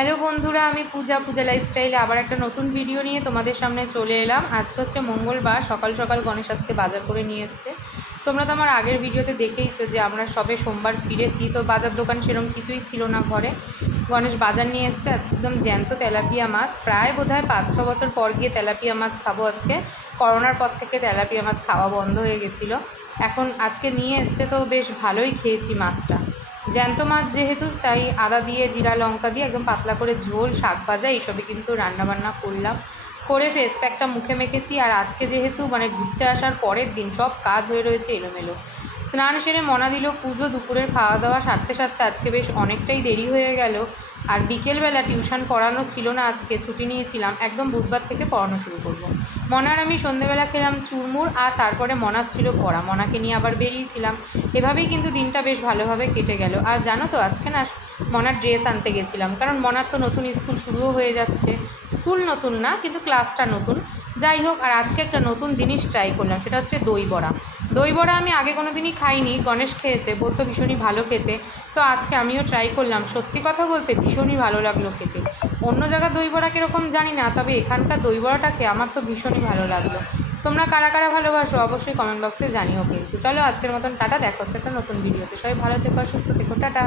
Hello বন্ধুরা, আমি পূজা লাইফস্টাইলে আবার একটা নতুন ভিডিও নিয়ে তোমাদের সামনে চলে এলাম। আজকে হচ্ছে মঙ্গলবার, সকাল সকাল গণেশ আজকে বাজার করে নিয়ে এসছে। তোমরা তো আমার আগের ভিডিওতে দেখেইছো যে আমরা সবে সোমবার ফিরেছি, তো বাজার দোকান সেরকম কিছুই ছিল না ঘরে। গণেশ বাজার নিয়ে এসছে একদম জ্যান্ত তেলাপিয়া মাছ। প্রায় বোধহয় 5-6 বছর পর গিয়ে তেলাপিয়া মাছ খাবো আজকে। করোনার পর থেকে তেলাপিয়া মাছ খাওয়া বন্ধ হয়ে গেছিলো, এখন আজকে নিয়ে এসছে, তো বেশ ভালোই খেয়েছি মাছটা। জ্যান্ত মাছ যেহেতু, তাই আদা দিয়ে জিরা লঙ্কা দিয়ে একদম পাতলা করে ঝোল, শাক ভাজা এইসবই কিন্তু রান্নাবান্না করলাম। করে ফেস প্যাকটা মুখে মেখেছি। আর আজকে যেহেতু ঘুরতে আসার পরের দিন, সব কাজ হয়ে রয়েছে এলোমেলো। স্নান সেরে মনা দিল পুজো, দুপুরের খাওয়া দাওয়া সারতে সারতে আজকে বেশ অনেকটাই দেরি হয়ে গেল। আর বিকেলবেলা টিউশন পড়ানো ছিল না, আজকে ছুটি নিয়েছিলাম, একদম বুধবার থেকে পড়ানো শুরু করব। মনার আমি সন্ধেবেলা খেলাম চুরমুর, আর তারপরে মনার ছিল পড়া, মনাকে নিয়ে আবার বেরিয়েছিলাম। এভাবেই কিন্তু দিনটা বেশ ভালোভাবে কেটে গেল। আর জানো তো, আজকে না মনার ড্রেস আনতে গেছিলাম, কারণ মনার তো নতুন স্কুল শুরুও হয়ে যাচ্ছে। স্কুল নতুন না, কিন্তু ক্লাসটা নতুন। যাই হোক, আর আজকে একটা নতুন জিনিস ট্রাই করলাম, সেটা হচ্ছে দই বড়া। দই বড়া আমি আগে কোনো দিনই খাইনি, গণেশ খেয়েছে, বলতো ভীষণই ভালো খেতে। তো আজকে আমিও ট্রাই করলাম, সত্যি কথা বলতে ভীষণই ভালো লাগলো খেতে। অন্য জায়গার দই বড়া কীরকম জানি না, তবে এখানকার দই বড়াটা খেয়ে আমার তো ভীষণই ভালো লাগলো। তোমরা কারা কারা ভালোবাসো অবশ্যই কমেন্ট বক্সে জানিও কিন্তু। চলো আজকের মতন টাটা, দেখা হচ্ছে একটা নতুন ভিডিওতে। সবাই ভালো থেকো, সুস্থ থেকো, টাটা।